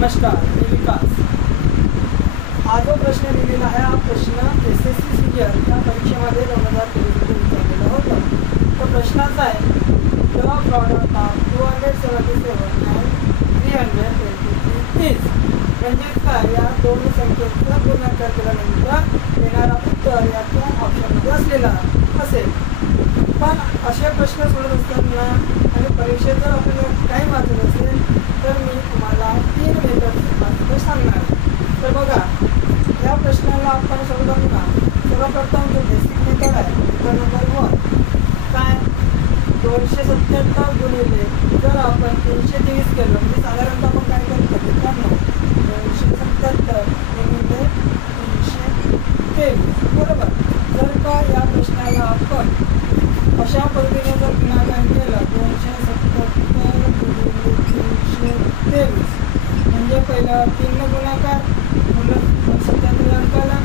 नमस्कार, मी विकास। हा जो प्रश्न लिहिलेला आहे हा प्रश्न SSC सीनियर या परीक्षेमध्ये 2023 विचारलेला होता। तो प्रश्नाचा आहे the product of 277 and 323 is म्हणजे काय, या दोन संख्येचा गुणाकार केल्यानंतर येणारा उत्तर यातून ऑप्शनमध्ये असलेला असेल। पण असे प्रश्न सोडत असताना आणि परीक्षेत जर आपल्याला टाईम वाचत असेल तर मी तुम्हाला 3 मेथड सांगणार। तर बघा, या प्रश्नाला आपण सोडवताना सर्वप्रथम जो बेसिक मेथड आहे मेथड नंबर 1 काय, 277 गुणिले जर आपण 323 केलं म्हणजे साधारणतः आपण काय करतो मित्रांनो, 277 गुणिले 323 बरोबर। जर का या प्रश्नाला आपण अशा पद्धतीने जर गुणाकार केला 277 गुणिले 323 म्हणजे पहिला 3 ने गुणाकार 77 अंकाला,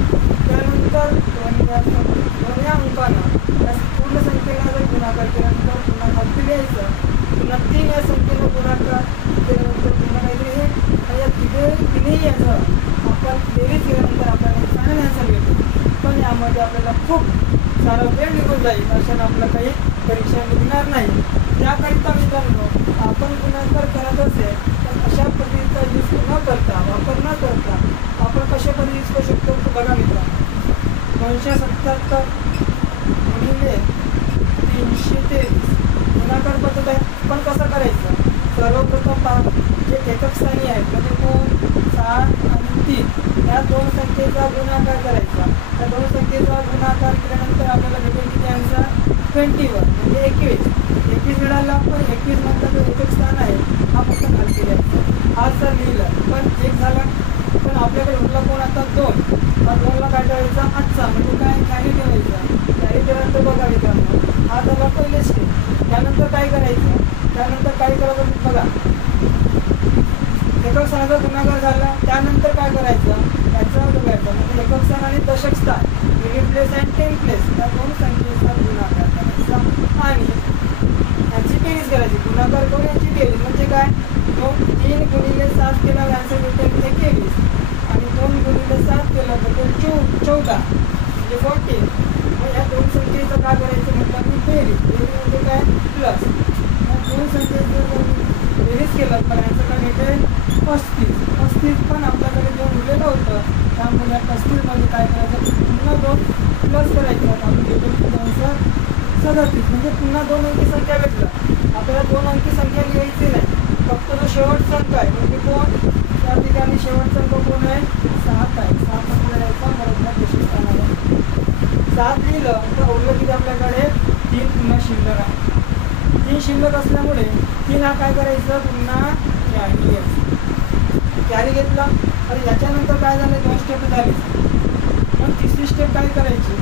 त्यानंतर 2 या अंकानं पूर्ण संख्येला जर गुणाकार केल्यानंतर पुन्हा खाली लिहायचं, पुन्हा 3 या संख्येला गुणाकार केल्यानंतर पुन्हा काहीतरी हे आणि या तिन्ही याचं आपण बेरीज केल्यानंतर आपल्याला फायनल आन्सर भेटतो। पण यामध्ये आपल्याला खूप सारा वेळ निघून जाईल, अशाने आपलं काही परीक्षा निघणार नाही। त्याकरिता मित्रांनो आपण गुणाकार करत असेल तर अशा पद्धतीचा यूज न करता वापर न करता आपण कशा पद्धतीने यूज करू शकतो तर बघा मित्रांनो, 277 गुणिले 323 गुणाकार पद्धत आहे। पण कसं करायचं, सर्वप्रथम जे एकक स्थानी आहेत म्हणजे 2, 7 आणि 3 या दोन संख्येचा गुणाकार करायचा। त्या दोन संख्येचा गुणाकार केल्यानंतर आपल्याला भेटेल किती आन्सर, 21 म्हणजे 21 मिळाला। पण 21 मधला जो एकक स्थान आहे हा फक्त खाली द्यायचा, हा जर लिहिलं पण 1 झाला, पण आपल्याकडे उरला कोण आता 2, हा 2ला काय करायचा 8चा म्हणजे काय कॅरी ठेवायचा। कॅरी ठेवल्यानंतर बघा मित्रांनो हा झाला पहिले स्टेप। त्यानंतर काय करायचं, त्यानंतर काय करायचं बघा, एकक स्थानाचा गुणाकार झाला त्यानंतर काय करायचं, याचा बघायचा म्हणजे एकक स्थान आणि दशक स्थान युनिट प्लेस आणि 10 प्लेस या दोन संख्येचा गुणाकार करायचा आणि यांची बेरीज करायची। गुणाकार करून यांची बेरीज म्हणजे काय, 3 गुणिले 7 केला आन्सर भेटेल 21 आणि 2 गुणिले 7 केला भेटेल 14 म्हणजे 14। मग या दोन संख्येचं काय करायचं म्हटलं की बेरीज म्हणजे काय प्लस, या दोन संख्येचं बेरीज केलं तर आन्सर काय भेटेल 35 पण आपल्याकडे 2 उरलेलं होतं त्यामुळे या 35 मध्ये काय करायचं पुन्हा 2 प्लस करायचं, आपण भेटेल आन्सर 37 म्हणजे पुन्हा 2 अंकी संख्या भेटलं। आपल्याला 2 अंकी संख्या लिहायची नाही, फक्त जो शेवटचा अंक आहे म्हणजे कोण, त्या ठिकाणी शेवटचा अंक कोण आहे 7 आहे। 7 लिहायचा बरोबर दशक स्थानाला 7 लिहिलं तर उरलं किती आपल्याकडे 3 पुन्हा शिल्लक आहे। 3 शिल्लक असल्यामुळे 3 हा काय करायचं पुन्हा कॅरी घेतला आणि याच्यानंतर काय झालं 2 स्टेप झाली। पण तिसरी स्टेप काय करायची,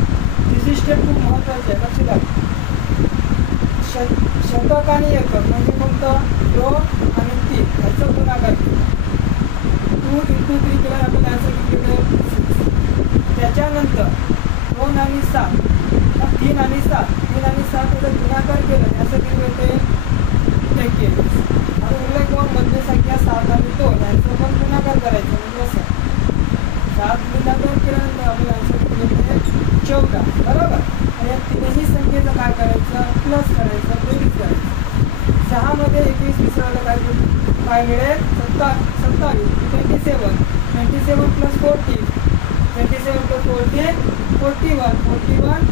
तिसरी स्टेप खूप महत्त्वाची आहे, लक्ष द्या। शतक आणि एकक म्हणजे कोणतं 2 आणि 3 याचा गुणाकार 2 × 3 केला आपल्याला आन्सर किती भेटेल 6। त्याच्यानंतर 2 आणि 7 3 आणि 7 याचा गुणाकार केला याचं किती भेटेल 21। आता उरले कोण मधली संख्या 7 आणि 2 यांचं पण गुणाकार करायचं म्हणजे असं 7 गुणिले 2 केल्यानंतर आपल्याला आन्सर किती भेटेल 14 बरोबर। आणि या तिन्ही संख्येचं काय करायचं प्लस करायचं, बेरीज करायचं। 6 मध्ये 21 विसरलं काय मिळेल 27 27 प्लस 40 27 प्लस 40 41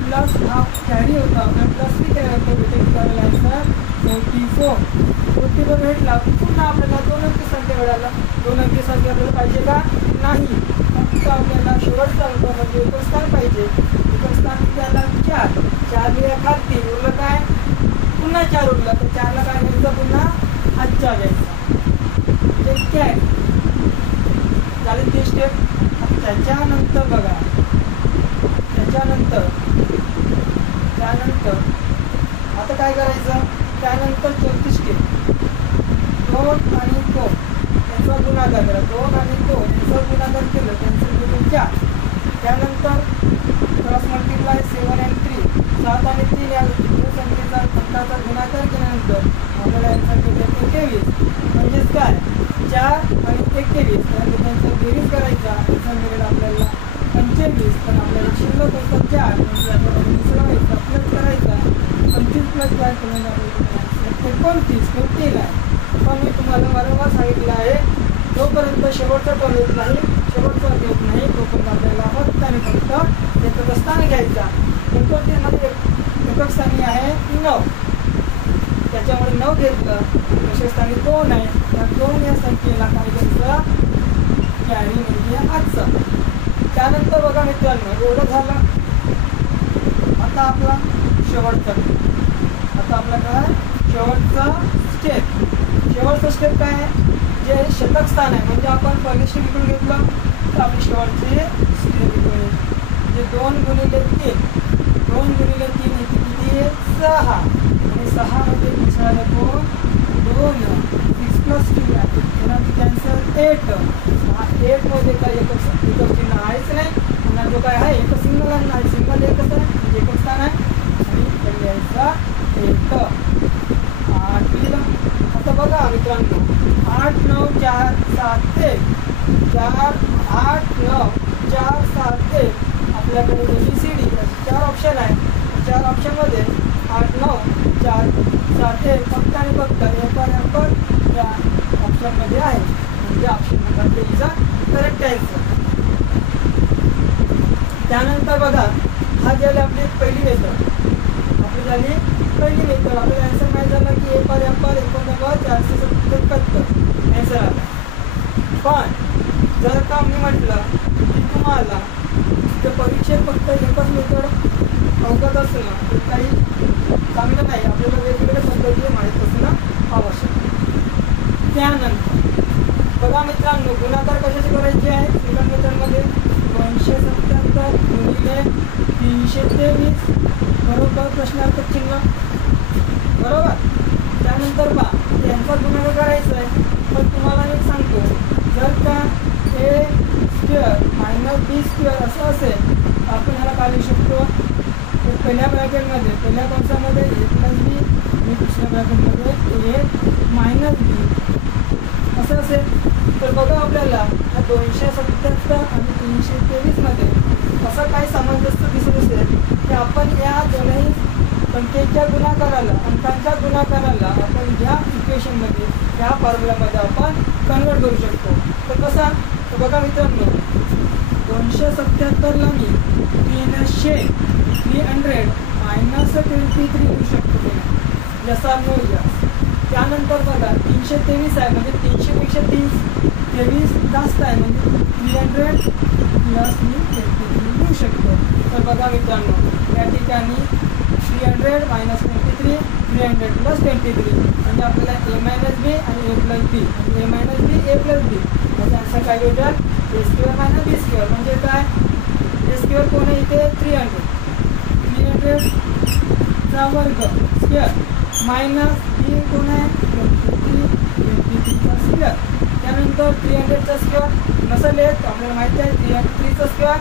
प्लस हा कॅरी होता आपण प्लस 3 केल्यानंतर भेटेल आपल्याला आन्सर 44 भेटला। पुन्हा आपल्याला 2 अंकी संख्या मिळाला, 2 अंकी संख्या आपल्याला पाहिजे का नाही, फक्त आपल्याला शेवटचा अंक म्हणजे एकक स्थान पाहिजे। एकक स्थान त्याला 4 लिहा खालती उरलं काय पुन्हा 4 उरलं तर 4ला काय घ्यायचं पुन्हा 8चा घ्यायचा म्हणजे कॅरी झाली 3 स्टेप। त्याच्यानंतर बघा त्यानंतर आता काय करायचं, त्यानंतर 34 स्टेप 2 आणि 2 यांचा गुणाकार करा, 2 आणि 2 यांचा गुणाकार केलं त्यांचं भेटेल 4। त्यानंतर क्रॉस मल्टिप्लाय 7 आणि 3 7 आणि 3 या संख्येचा अंकाचा गुणाकार केल्यानंतर आपल्याला आन्सर भेटेल 23 म्हणजेच काय 4 आणि 23 त्यानंतर त्यांचा बेरीज करायचा, त्याचा मिळेल आपल्याला 25. पण आपल्याला शिल्लक होतं 4 म्हणजे आपण मिसळवायचा प्लस करायचा 25 प्लस 4 केल्याने 29 तो 3 आहे. पण मी तुम्हाला वारंवार सांगितलं आहे जोपर्यंत शेवटचा टर्म येत नाही, शेवटचा येत नाही तोपर्यंत आपल्याला फक्त आणि फक्त एकक स्थान घ्यायचा. एकोणतीसमध्ये एकक स्थानी आहे 9, त्याच्यामुळे 9 घेतलं. दशक स्थानी 2 आहे, त्या 2 या संख्येला काय करायचं कॅरी म्हणजे आजचं. त्यानंतर बघा मित्रांनो एवढं झालं. आता आपला शेवटचा काय शेवटचा स्टेप काय आहे जे शतक स्थान आहे म्हणजे आपण पहिली स्टेप इकडून घेतलं तर आपली शेवटची स्टेप इकडून जे 2 गुणिले 3 इथे किती 6 आणि 6 मध्ये मिसळाले कोण 2 6 प्लस 2 आहे त्यानंतर कॅन्सर 8 मध्ये काय एकच चिन्ह आहेच नाही. पुन्हा जो काय आहे एक सिंगल आहे, सिंगल एकच आहे म्हणजे एकच स्थान आहे आणि लिहायचा 8 लिहिलं. आता बघा मित्रांनो 8 9 4 7 1 4 8 9 4 7 1 आपल्याकडे ABCD 4 ऑप्शन आहे. 4 ऑप्शनमध्ये 8 9 4 7 1 फक्त आणि फक्त एपर या ऑप्शनमध्ये आहे म्हणजे ऑप्शन नंबर 3 चा करेक्ट आन्सर. त्यानंतर बघा हा झाली आपली पहिली मेथड. आपल्याला आन्सर माहीत झालं की एपर 477 आन्सर आला. पण जर का मी म्हटलं की तुम्हाला त्या परीक्षेत फक्त एकच मेथड अवगत असणं तर काही चांगलं नाही, आपल्याला वेगवेगळ्या पद्धतीने माहीत असणं आवश्यक. त्यानंतर बघा मित्रांनो गुणाकार कशाचे करायचे आहे सेकंड मेथडमध्ये 277 गुणिले 323 बरोबर प्रश्नार्थक चिन्ह बरोबर. त्यानंतर पहा यांचा गुणाकार करायचा आहे. पण तुम्हाला मी सांगतो जर का a² - b² असं असेल आपण ह्याला काय लिहू शकतो पहिल्या ब्रॅकेटमध्ये पहिल्या कंसामध्ये a + b आणि दुसऱ्या ब्रॅकेटमध्ये a - b असं असेल तर बघा आपल्याला ह्या 277 आणि 323 मध्ये असं काही सामंजस्य दिसत असेल की आपण या दोन्ही संख्येच्या गुणाकाराला अंकांच्या गुणाकाराला आपण या इक्वेशनमध्ये या फॉर्म्युलामध्ये आपण कन्वर्ट करू शकतो. तर कसा तर बघा मित्रांनो 277ला मी 300 -23 लिहू शकतो जसा मूळ. त्यानंतर बघा 323 आहे म्हणजे 300 पेक्षा 23 जास्त आहे म्हणजे 300 प्लस मी 23 लिहू शकतो. तर बघा मित्रांनो या ठिकाणी 300 - 23 300 + 23 म्हणजे आपल्याला a - b आणि a + b म्हणजे a - b a + b म्हणजे असं काय भेटेल a² - b² म्हणजे काय a² कोण आहे इथे 300 चा वर्ग स्क्वेअर मायनस b कोण आहे 23 चा स्क्वेअर. त्यानंतर 300 चा स्क्वेअर नसेल येत आपल्याला माहिती आहे 303 चा स्क्वेअर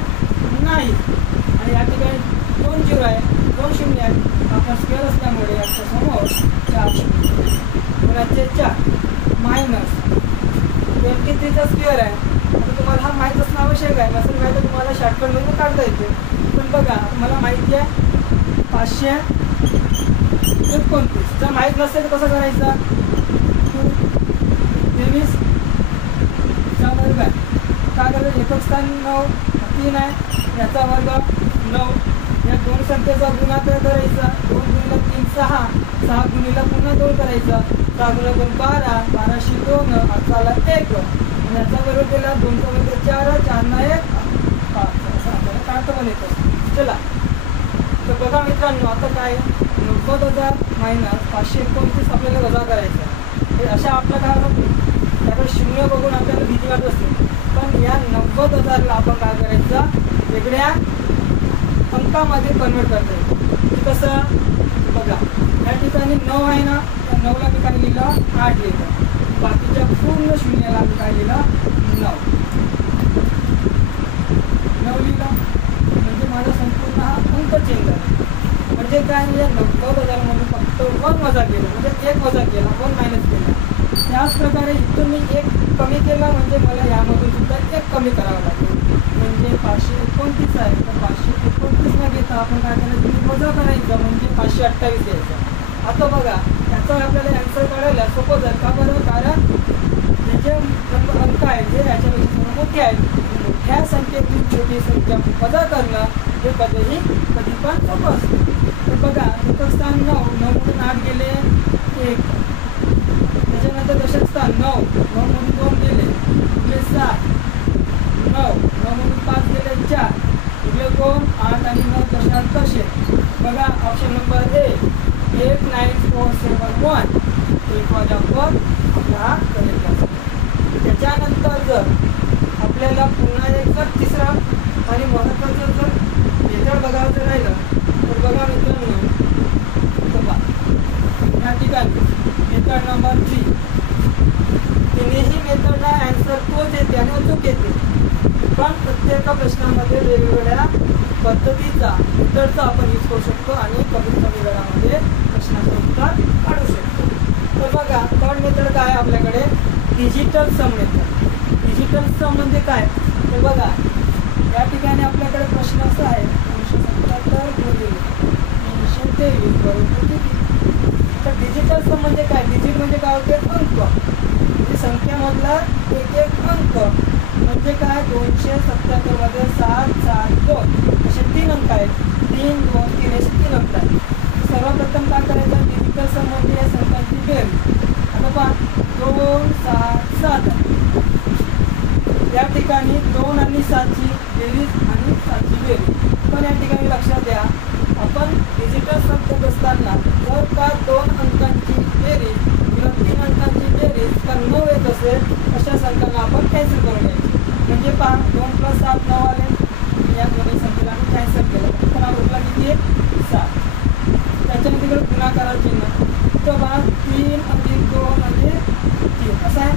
नाही आणि या ठिकाणी 2 0 आहे 2 शून्य आहेत आपण स्क्वेअर असल्यामुळे याच्या समोर 4 शून्य 4 मायनस 23 चा स्क्वेअर आहे. आता तुम्हाला हा माहीत असणं आवश्यक आहे. नसेल माहिती तुम्हाला शॉर्टकटमध्ये काढता येते. पण बघा मला माहिती आहे 529 जर माहीत नसेल तर कसं करायचं 23 चा वर्ग आहे काय करायचं एकक स्थान 9 3 आहे याचा वर्ग 9 या दोन संख्येचा गुणाकार करायचा 2 गुणिले 3 6 6 गुणिले पुन्हा 2 करायचा 6 गुणिले 2 12 12 शी 2 8ला 1 आणि याचा वर्ग केला 2 चा वर्ग 4 4 ना 1 5 असं आपल्याला काढता पण येतं. चला तर बघा मित्रांनो आता काय 90,000 - 529 आपल्याला वजा करायचं आहे. हे अशा आपल्या काय त्याकडे शून्य बघून आपल्याला भीती वाटत असते. पण या 90,000ला आपण काय करायचं वेगळ्या अंकामध्ये कन्वर्ट करता येईल. कसं बघा या ठिकाणी 9 आहे ना त्या 9ला मी काय लिहिलं 8 लिहिलं बाकीच्या पूर्ण शून्याला मी काय लिहिलं 9 लिहिलं म्हणजे माझा संपूर्ण हा अंक चेंज झाला. म्हणजे काय म्हणजे 90,000 म्हणून फक्त 1 वजा केलं म्हणजे 1 वजा केला 1 मायनस केला. त्याच प्रकारे इथून मी 1 कमी केलं म्हणजे मला यामधून सुद्धा एक कमी करावं लागेल. म्हणजे 529 आहे, तर 529 न घेता आपण काय करायचं, वजा करायचं म्हणजे 528 द्यायचं. आता बघा याचा आपल्याला ॲन्सर काढायला सोपं जाईल. का बरं? कारण हे जे अंक आहेत हे याच्यापेक्षा थोडं मोठे आहेत. मोठ्या संख्येतील छोटी संख्या वजा करणं हे कधी पण सोपं असतं. तर बघा दशक स्थान 9, 9 मधून 8 गेले 1, त्याच्यानंतर दशक स्थान 9, 9 मधून 2 गेले इकडे 7, 9, 9 मधून 5 गेले 4, इकडे 2, 8 आणि 9 दशांश कसे. बघा ऑप्शन नंबर ए 89471 एक वाजावर आपला हा करेक्ट असतो. त्याच्यानंतर जर आपल्याला पुन्हा एक जर तिसरा आणि महत्त्वाचं जर मेथड बघायचं राहिलं तर बघा मित्रांनो, या ठिकाणी मेथड नंबर 3 तिन्ही मेथडला ॲन्सर तोच येते आणि अचूक येते, पण प्रत्येक प्रश्नामध्ये वेगवेगळ्या पद्धतीचा मेथडचा आपण यूज करू शकतो आणि कमीत कमी वेळामध्ये प्रश्नाचं उत्तर काढू शकतो. तर बघा थर्ड मेथड काय आपल्याकडे, डिजिटल सम मेथड. डिजिटल सम म्हणजे काय, तर बघा या ठिकाणी आपल्याकडे प्रश्न असा आहे 377 गुणिले 323 बरोबर किती. तर डिजिटल सम म्हणजे काय, डिजिट म्हणजे काय होते, अंक. म्हणजे संख्यामधला एक एक अंक म्हणजे काय, 277 मध्ये 7, 7, 2 असे 3 अंक आहेत. 3, 2, 3 असे 3 अंक आहेत. सर्वप्रथम काय करायचं, डिजिटल सम म्हणजे या संख्यांची बेरीज. आता पहा 2, 7, 7 या ठिकाणी 2 आणि 7 ची बेरीज आणि 7 ची बेरीज. पण या ठिकाणी लक्षात द्या, आपण डिजिटल सम करत असताना जर का 2 अंकांची बेरीज किंवा 3 अंकांची बेरीज जर 9 येत असेल अशा संख्यांना आपण कॅन्सल करून घ्यायची. म्हणजे पहा 2 + 7 9 आले, या दोन्ही संख्येला आम्ही कॅन्सल केलं, तर हा उरला किती आहे 7. त्याच्यानंतर तिकडे गुणाकाराचं चिन्ह, तर पहा 3 + 2 म्हणजे 3 असं आहे.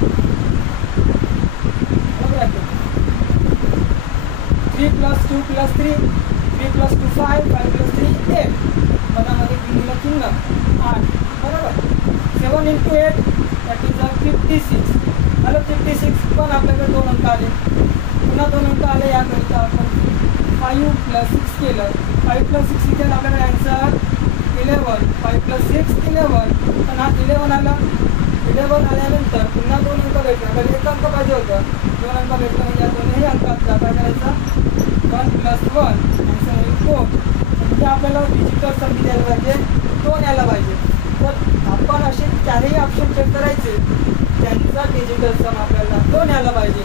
3 + 2 + 3, 3 + 2 5, 5 + 3 8. पदामध्ये गुणिले चिन्ह 8 बरोबर. 7 × 8 दॅट इज 56. आलं 56. पण आपल्याकडे 2 अंक आले, पुन्हा 2 अंक आले, याकरिता आपण 5 + 6 केलं. 5 + 6 इथे आपल्याकडे ॲन्सर 11. 5 + 6 11. पण हा 11 आला. 11 आल्यानंतर पुन्हा 2 अंक भेटला, तर 1 अंक पाहिजे होतं. 2 अंक भेटलं म्हणजे या दोन्ही अंकातला काय करायचा, 1 + 1 ॲन्सर होईल 2. म्हणजे आपल्याला डिजिटल सम द्यायला पाहिजे 2 यायला पाहिजे. तर आपण असे 4ही ऑप्शन चेक करायचे, त्यांचा डिजिटल सम आपल्याला 2 यायला पाहिजे.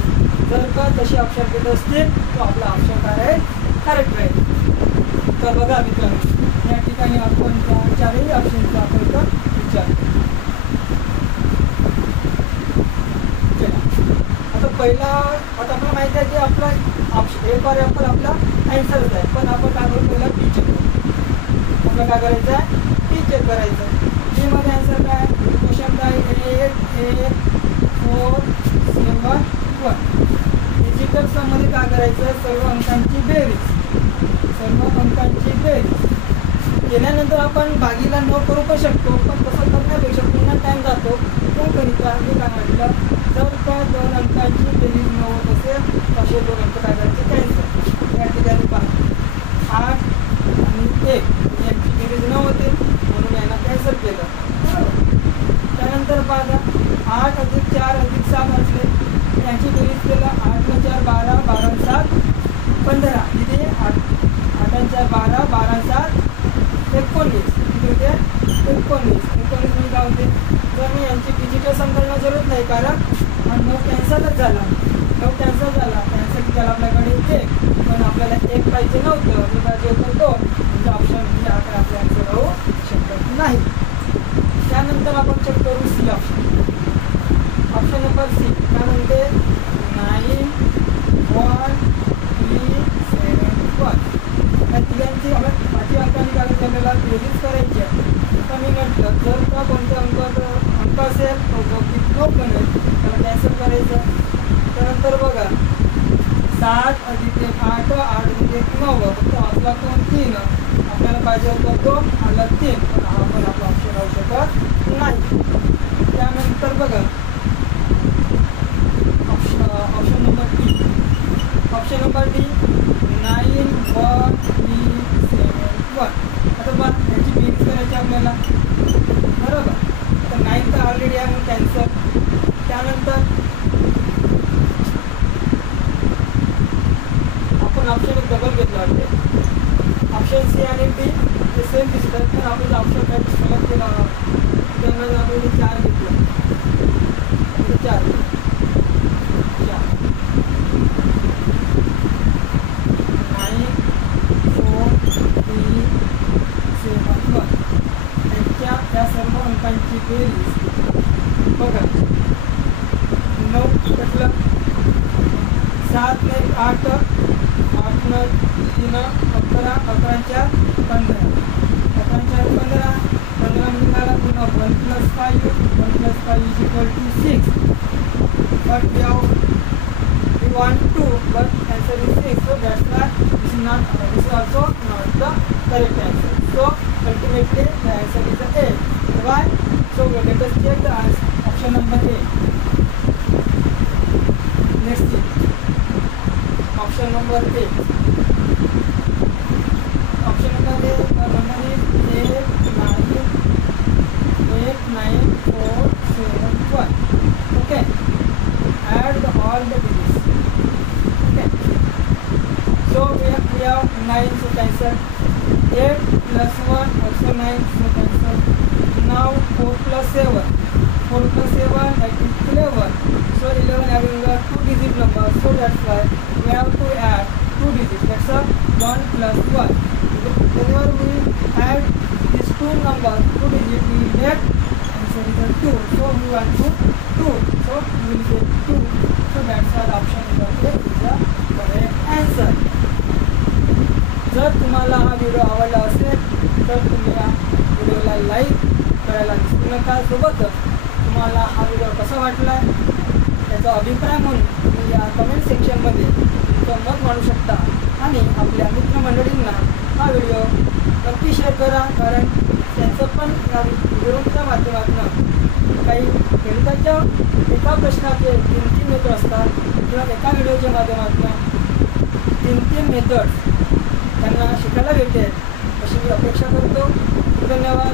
जर का तसे ऑप्शन देत असतील तर आपला ऑप्शन काय आहे, करेक्ट राहील. तर बघा मित्रांनो, या ठिकाणी आपण त्या 4ही ऑप्शनचा आपण इथं विचार केला. आता पहिला, आता आपल्याला माहिती आहे की आपला ऑप्शन एक बार आपला ॲन्सरच आहे, पण आपण काय करू, पहिला पी चेक करू. आपल्याला काय करायचं आहे, पी चेक करायचं आहे. पीमध्ये ॲन्सर काय, क्वेश्चन काय 8, 8, 4, 7, 1. डिजिटल सममध्ये काय करायचं, सर्व अंकांची बेरीज, सर्व अंकांची बेरीज केल्यानंतर आपण भागीला 9 करू पण शकतो, पण तसं करण्यापेक्षा पुन्हा टाईम जातो. त्याकरिता मी काय म्हटलं, जर का 2 अंकांची बेरीज 9 होत असेल तर असे 2 अंक काय करायचे, कॅन्सल. या ठिकाणी पहा 8 आणि 1 यांची बेरीज 9 होते, म्हणून यांना कॅन्सल केलं बरोबर. त्यानंतर बघा 8 + 4 + 7 असले, यांची बेरीज केलं. 8 + 4 12, 12 + 7 15. इथे 8 + 4 12, 12 + 7 19. किती होते, 19. 19 म्हणजे काय होते, जर मी यांची डिजिटल सम करण्याची जरूरत नाही, कारण हा 9 कॅन्सलच झाला. 9 कॅन्सल झाला, कॅन्सल केला आपल्याकडे 1, पण आपल्याला 1 पाहिजे नव्हतं, मी पाहिजे होतं 2. म्हणजे ऑप्शन म्हणजे हा काय आपल्या ॲन्सर राहू शकत नाही. त्यानंतर आपण चेक करू C option. Option number C काय म्हणते, 9, 1, 3, 7, 1. या तिघांची आपण 5 अंकांनी कागद आपल्याला बेरीज करायची आहे. आता मी म्हटलं जर का कोणत्या अंक असेल तो किती बनेल, त्याला कॅन्सल करायचं. त्यानंतर बघा 7 + 1 8, 8 + 1 9, फक्त आपला 2 3. आपल्याला पाहिजे होतं 2, आला 3, पण हा पण आपला ऑप्शन राहू शकत नाही. त्यानंतर बघा मला वाटते. ऑप्शन सी आणि डी ते सेम दिसतात, पण आपण ऑप्शन काय सिलेक्ट केला त्यामध्ये आपण इथे 4 घेतलं, इथे 4 9 4 3 7 1 त्यांच्या त्या सर्व अंकांची बेरीज बघा. 9 म्हटलं 7 ने 8, 8 ने 3 11, 11 15, 11 15, 15 म्हणजे मला पुन्हा 1 + 5, 1 + 5 = 6. But we want to, but answer is 6. So that's why this is also not the correct answer. So ultimately the answer is A. Why? So let us check the answer. Option number A. Next thing. Option number A. Option number A. The number is 8 9 4 7 1. Okay. Add all the digits. Okay. So we have 9, so cancel. 8 plus 1 also 9, so cancel. Now 4 plus 7. 4 plus 7 that is 11. So 11 having a 2-digit number. So that's why we have to add 2 digits. That's a 1 plus 1. Whenever we add these two numbers, 2 digits, we get answer is a 2. So we want to 2. So we will say 2. So that's our option number A is the correct answer. जर तुम्हाला हा video आवडला असेल तर तुम्ही या व्हिडिओला like करायला विसरू नका. सोबतच तुम्हाला हा व्हिडिओ कसा वाटला त्याचा अभिप्राय म्हणून तुम्ही या कमेंट सेक्शनमध्ये तुमचं मत मांडू शकता आणि आपल्या मित्रमंडळींना हा व्हिडिओ नक्की शेअर करा, कारण त्यांचं पण या व्हिडिओच्या माध्यमातून काही गणिताच्या एका प्रश्नाचे 3 मेथड असतात किंवा एका व्हिडिओच्या माध्यमातून 3 मेथड्स त्यांना शिकायला भेटेल अशी मी अपेक्षा करतो. धन्यवाद.